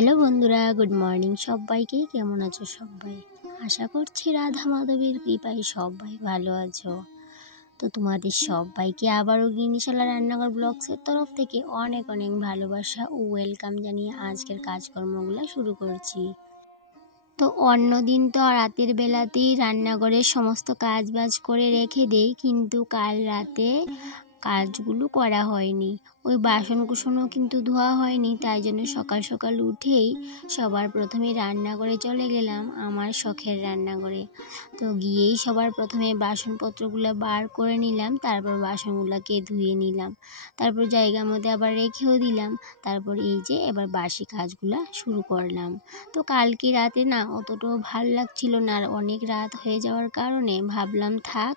Hello বন্ধুরা, good morning সবাইকে। কেমন আছো সবাই? আশা করছি রাধা মাধবীর কৃপায় সবাই ভালো আছো। তো তোমাদের সবাইকে আবারও গিনিশালা রান্নাঘর ব্লগসের তরফ থেকে অনেক অনেক ভালোবাসা ও ওয়েলকাম জানিয়ে আজকের কাজকর্মগুলো শুরু করছি। তো অন্যদিন তো রাতের বেলাতেই রান্নাঘরের সমস্ত কাজ বাজ করে রেখে দেই, কিন্তু কাল রাতে কাজগুলো করা হয়নি। ওই বাসন কুসনও কিন্তু ধোয়া হয়নি, তাই জন্য সকাল সকাল উঠেই সবার প্রথমে রান্নাঘরে চলে গেলাম, আমার শখের রান্নাঘরে। তো গিয়েই সবার প্রথমে বাসনপত্রগুলো বার করে নিলাম, তারপর বাসনগুলোকে ধুয়ে নিলাম, তারপর জায়গার মধ্যে আবার রেখেও দিলাম। তারপর এই যে এবার বাসি কাজগুলো শুরু করলাম। তো কালকে রাতে না অতটাও ভালো লাগছিল না, আর অনেক রাত হয়ে যাওয়ার কারণে ভাবলাম থাক,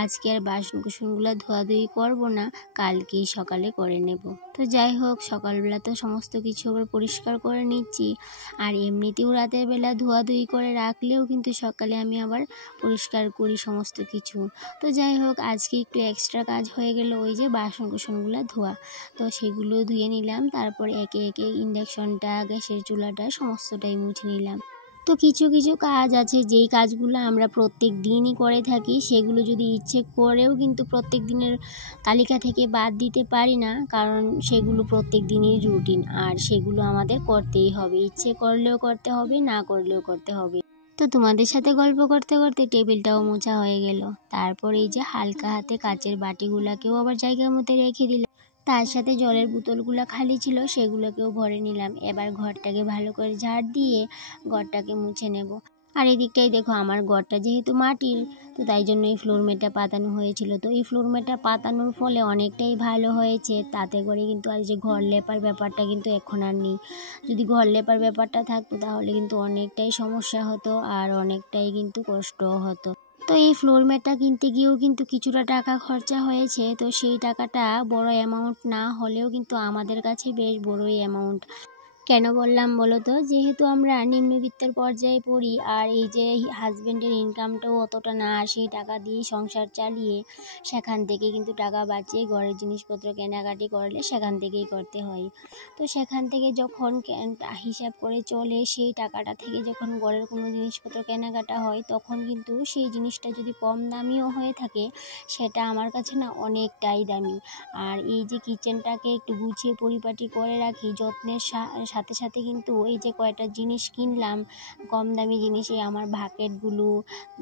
আজকে আর বাসন কুসনগুলো ধোয়াধুয়ি করবো না, কালকেই সকালে করে নেব। তো যাই হোক, সকালবেলা তো সমস্ত কিছু আবার পরিষ্কার করে নিচ্ছি, আর এমনিতেও রাতের বেলা ধোয়াধুয়ি করে রাখলেও কিন্তু সকালে আমি আবার পরিষ্কার করি সমস্ত কিছু। তো যাই হোক, আজকে একটু এক্সট্রা কাজ হয়ে গেল, ওই যে বাসন কুসনগুলো ধোয়া। তো সেগুলো ধুয়ে নিলাম, তারপর একে একে ইন্ডাকশনটা, গ্যাসের চুলাটা সমস্তটাই মুছে নিলাম। তো কিছু কিছু কাজ আছে যেই কাজগুলো আমরা প্রত্যেক দিনই করে থাকি, সেগুলো যদি ইচ্ছে করেও কিন্তু প্রত্যেক দিনের তালিকা থেকে বাদ দিতে পারি না, কারণ সেগুলো প্রত্যেক দিনই রুটিন, আর সেগুলো আমাদের করতেই হবে, ইচ্ছে করলেও করতে হবে, না করলেও করতে হবে। তো তোমাদের সাথে গল্প করতে করতে টেবিলটাও মোছা হয়ে গেল। তারপর এই যে হালকা হাতে কাচের বাটিগুলোকেও আবার জায়গার মধ্যে রেখে দিলাম, তার সাথে জলের বোতলগুলো খালি ছিল সেগুলোকেও ভরে নিলাম। এবার ঘরটাকে ভালো করে ঝাড় দিয়ে ঘরটাকে মুছে নেব। আর এদিকটাই দেখো, আমার ঘরটা যেহেতু মাটির, তো তাই জন্য এই ফ্লোর ম্যাটটা পাতানো হয়েছিল। তো এই ফ্লোর ম্যাটটা পাতানোর ফলে অনেকটাই ভালো হয়েছে, তাতে করে কিন্তু আর যে ঘর লেপার ব্যাপারটা কিন্তু এখন আর নেই। যদি ঘর লেপার ব্যাপারটা থাকতো তাহলে কিন্তু অনেকটাই সমস্যা হতো, আর অনেকটাই কিন্তু কষ্টও হতো। তো এই ফ্লোর ম্যাটটা কিনতে গিয়েও কিন্তু কিছুটা টাকা খরচা হয়েছে। তো সেই টাকাটা বড় অ্যামাউন্ট না হলেও কিন্তু আমাদের কাছে বেশ বড়ই অ্যামাউন্ট। কেন বললাম বলো তো? যেহেতু আমরা নিম্নবিত্তের পর্যায়ে পড়ি, আর এই যে হাজব্যান্ডের ইনকামটাও অতটা না, সেই টাকা দিয়েই সংসার চালিয়ে সেখান থেকে কিন্তু টাকা বাঁচিয়ে ঘরের জিনিসপত্র কেনাকাটি করলে সেখান থেকেই করতে হয়। তো সেখান থেকে যখন হিসাব করে চলে, সেই টাকাটা থেকে যখন ঘরের কোনো জিনিসপত্র কেনাকাটা হয়, তখন কিন্তু সেই জিনিসটা যদি কম দামিও হয়ে থাকে, সেটা আমার কাছে না অনেকটাই দামি। আর এই যে কিচেনটাকে একটু গুছিয়ে পরিপাটি করে রাখি যত্নের সাথে সাথে, কিন্তু এই যে কয়টা জিনিস কিনলাম কম দামি জিনিস, এই আমার বাকেটগুলো,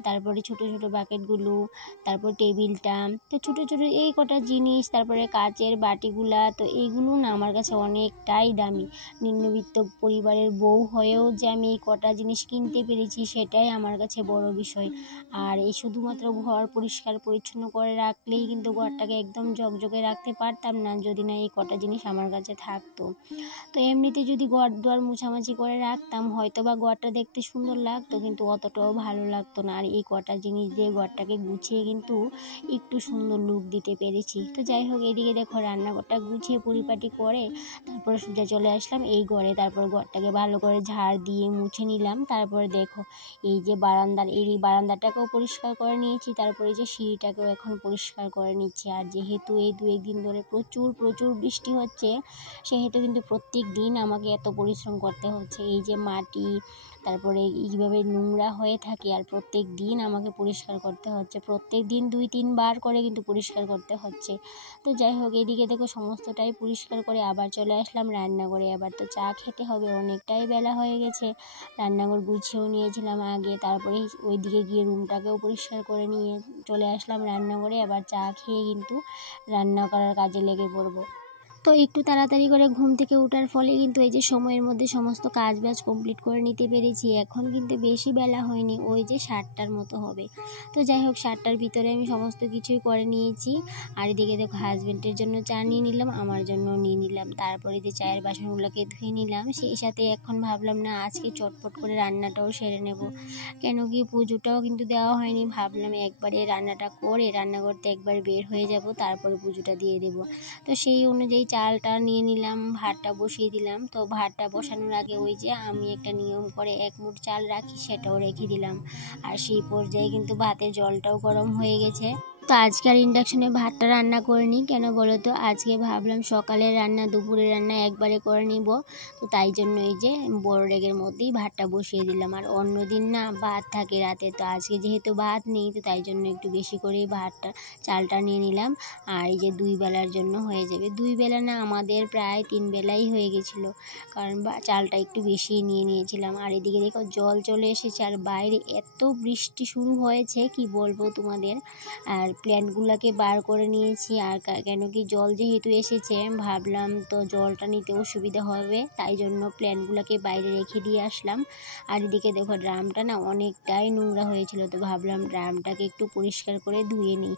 তারপরে ছোট ছোট বাকেটগুলো, তারপর টেবিলটা, তো ছোট ছোট এই কটা জিনিস, তারপরে কাচের বাটিগুলা, তো এইগুলো না আমার কাছে অনেকটাই দামি। নিম্নবিত্ত পরিবারের বউ হয়েও যে আমি এই কটা জিনিস কিনতে পেরেছি, সেটাই আমার কাছে বড় বিষয়। আর এই শুধুমাত্র ঘর পরিষ্কার পরিচ্ছন্ন করে রাখলেই কিন্তু ঘরটাকে একদম ঝকঝকে রাখতে পারতাম না, যদি না এই কটা জিনিস আমার কাছে থাকতো। তো এমনিতে যদি ঘর দুয়ার মুছামাছি করে রাখতাম, হয়তো বা ঘরটা দেখতে সুন্দর লাগতো, কিন্তু অতটাও ভালো লাগতো না। আর এই কটা জিনিস দিয়ে ঘরটাকে গুছিয়ে কিন্তু একটু সুন্দর লুক দিতে পেরেছি। তো যাই হোক, এদিকে দেখো রান্নাঘরটা গুছিয়ে পরিপাটি করে তারপরে সোজা চলে আসলাম এই ঘরে। তারপর ঘরটাকে ভালো করে ঝাড় দিয়ে মুছে নিলাম। তারপরে দেখো এই যে এই বারান্দাটাকেও পরিষ্কার করে নিয়েছি, তারপরে এই যে সিঁড়িটাকেও এখন পরিষ্কার করে নিচ্ছি। আর যেহেতু এই 2-1 দিন ধরে প্রচুর প্রচুর বৃষ্টি হচ্ছে, সেহেতু কিন্তু প্রত্যেক দিন আমাকে এত পরিশ্রম করতে হচ্ছে। এই যে মাটি, তারপরে এইভাবে নোংরা হয়ে থাকে, আর প্রত্যেক দিন আমাকে পরিষ্কার করতে হচ্ছে, প্রত্যেক দিন 2-3 বার করে কিন্তু পরিষ্কার করতে হচ্ছে। তো যাই হোক, এদিকে দেখো সমস্তটাই পরিষ্কার করে আবার চলে আসলাম রান্নাঘরে। আবার তো চা খেতে হবে, অনেকটাই বেলা হয়ে গেছে। রান্নাঘর গুছিয়েও নিয়েছিলাম আগে, তারপরে ওইদিকে গিয়ে রুমটাকেও পরিষ্কার করে নিয়ে চলে আসলাম রান্নাঘরে। আবার চা খেয়ে কিন্তু রান্না করার কাজে লেগে পড়বো। তো একটু তাড়াতাড়ি করে ঘুম থেকে ওঠার ফলে কিন্তু এই যে সময়ের মধ্যে সমস্ত কাজ বাজ কমপ্লিট করে নিতে পেরেছি। এখন কিন্তু বেশি বেলা হয়নি, ওই যে 7টার মতো হবে। তো যাই হোক, 7টার ভিতরে আমি সমস্ত কিছুই করে নিয়েছি। আর এদিকে দেখো হাজব্যান্ডের জন্য চা নিয়ে নিলাম, আমার জন্য নিয়ে নিলাম। তারপরে যে চায়ের বাসনগুলোকে ধুয়ে নিলাম, সেই সাথে এখন ভাবলাম না আজকে চটপট করে রান্নাটাও সেরে নেব। কেন কি পুজোটাও কিন্তু দেওয়া হয়নি, ভাবলাম একবারে রান্নাটা করে রান্নাঘরতে একবার বের হয়ে যাব, তারপরে পুজোটা দিয়ে দেবো। তো সেই অনুযায়ী চালটা নিয়ে নিলাম, ভাতটা বসিয়ে দিলাম। তো ভাতটা বসানোর আগে ওই যে আমি একটা নিয়ম করে 1 মুঠ চাল রাখি, সেটাও রেখে দিলাম। আর সেই পর্যায়ে কিন্তু ভাতের জলটাও গরম হয়ে গেছে। তো আজকে আর ইন্ডাকশনে ভাতটা রান্না করে নিই, কেন বলো তো, আজকে ভাবলাম সকালের রান্না দুপুরের রান্না একবারে করে নিব। তো তাই জন্য এই যে বড় ডেগের মধ্যেই ভাতটা বসিয়ে দিলাম। আর অন্য দিন না ভাত থাকে রাতে, তো আজকে যেহেতু ভাত নেই তো তাই জন্য একটু বেশি করেই ভাতটা চালটা নিয়ে নিলাম। আর এই যে 2 বেলার জন্য হয়ে যাবে। 2 বেলা না, আমাদের প্রায় 3 বেলাই হয়ে গেছিলো, কারণ চালটা একটু বেশি নিয়ে নিয়েছিলাম। আর এদিকে দেখো জল চলে এসেছে, আর বাইরে এত বৃষ্টি শুরু হয়েছে কি বলবো তোমাদের। আর প্ল্যান্টগুলোকে বার করে নিয়েছি, আর কেন কি জল যেহেতু এসেছে ভাবলাম তো জলটা নিতে অসুবিধা হবে, তাই জন্য প্ল্যান্টগুলোকে বাইরে রেখে দিয়ে আসলাম। আর এদিকে দেখো ড্রামটা না অনেকটাই নোংরা হয়েছিল, তো ভাবলাম ড্রামটাকে একটু পরিষ্কার করে ধুয়ে নিই।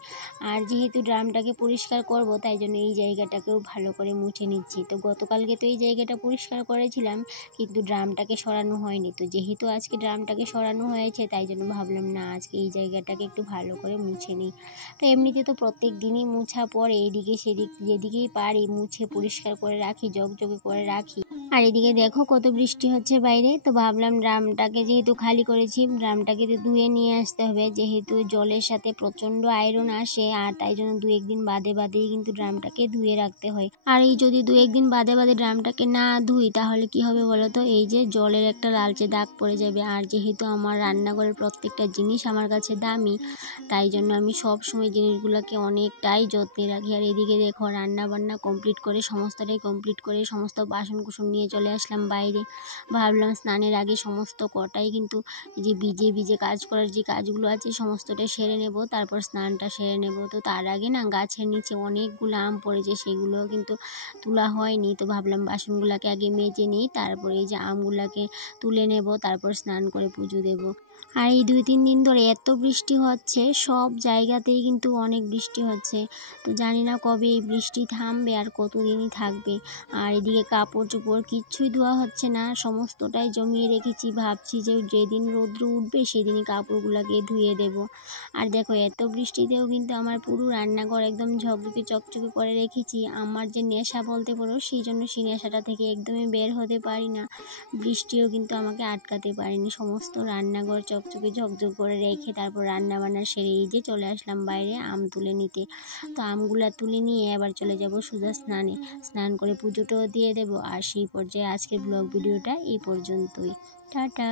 আর যেহেতু ড্রামটাকে পরিষ্কার করব তাই জন্য এই জায়গাটাকেও ভালো করে মুছে নিচ্ছি। তো গতকালকে তো এই জায়গাটা পরিষ্কার করেছিলাম, কিন্তু ড্রামটাকে সরানো হয়নি। তো যেহেতু আজকে ড্রামটাকে সরানো হয়েছে তাই জন্য ভাবলাম না আজকে এই জায়গাটাকে একটু ভালো করে মুছে নিই। তো এমনিতে তো প্রত্যেক দিনই মুছা পড়ে, এদিকে সেদিক যেদিকেই পারি মুছে পরিষ্কার করে রাখি, জগজগে করে রাখি। আর এদিকে দেখো কত বৃষ্টি হচ্ছে বাইরে, তো ভাবলাম ড্রামটাকে যেহেতু খালি করেছি ড্রামটাকে তো ধুয়ে নিয়ে আসতে হবে, যেহেতু জলের সাথে প্রচণ্ড আয়রন আসে। আর তাই জন্য 2-1 দিন বাদে বাদেই কিন্তু ড্রামটাকে ধুয়ে রাখতে হয়। আর এই যদি 2-1 দিন বাদে বাদে ড্রামটাকে না ধুই তাহলে কি হবে বলো তো, এই যে জলের একটা লালচে দাগ পড়ে যাবে। আর যেহেতু আমার রান্নাঘরের প্রত্যেকটা জিনিস আমার কাছে দামি, তাই জন্য আমি সব সময় জিনিসগুলোকে অনেকটাই যত্নে রাখি। আর এদিকে দেখো রান্না বান্না কমপ্লিট করে সমস্তটাই কমপ্লিট করে সমস্ত বাসন কুসন নিয়ে চলে আসলাম বাইরে। ভাবলাম স্নানের আগে সমস্ত কটাই কিন্তু এই যে ভিজে ভিজে কাজ করার যে কাজগুলো আছে সমস্তটা সেরে নেব, তারপর স্নানটা সেরে নেব। তো তার আগে না গাছের নিচে অনেকগুলো আম পড়েছে, সেগুলো কিন্তু তোলা হয়নি। তো ভাবলাম বাসনগুলোকে আগে মেজে নিই, তারপরে এই যে আমগুলোকে তুলে নেব, তারপর স্নান করে পুজো দেব। আর এই 2-3 দিন ধরে এত বৃষ্টি হচ্ছে, সব জায়গাতেই কিন্তু অনেক বৃষ্টি হচ্ছে। তো জানি না কবে এই বৃষ্টি থামবে আর কতদিনই থাকবে। আর এদিকে কাপড় চোপড় কিচ্ছুই ধোয়া হচ্ছে না, সমস্তটাই জমিয়ে রেখেছি। ভাবছি যে যেদিন রৌদ্র উঠবে সেদিনই কাপড়গুলোকে ধুয়ে দেব। আর দেখো এত বৃষ্টিতেও কিন্তু আমার পুরো রান্নাঘর একদম ঝকঝকে চকচকে করে রেখেছি। আমার যে নেশা বলতে পারো, সেই জন্য সেই নেশাটা থেকে একদমই বের হতে পারি না। বৃষ্টিও কিন্তু আমাকে আটকাতে পারেনি, সমস্ত রান্নাঘর চকচকে ঝকঝক করে রেখে তারপর রান্না বান্না সেরে এই যে চলে আসলাম বাইরে আম তুলে নিতে। তো আমগুলা তুলে নিয়ে আবার চলে যাব সোজা স্নানে, স্নান করে পুজোটাও দিয়ে দেব। আর সেই পর্যায়ে আজকের ব্লগ ভিডিওটা এই পর্যন্তই। টাটা।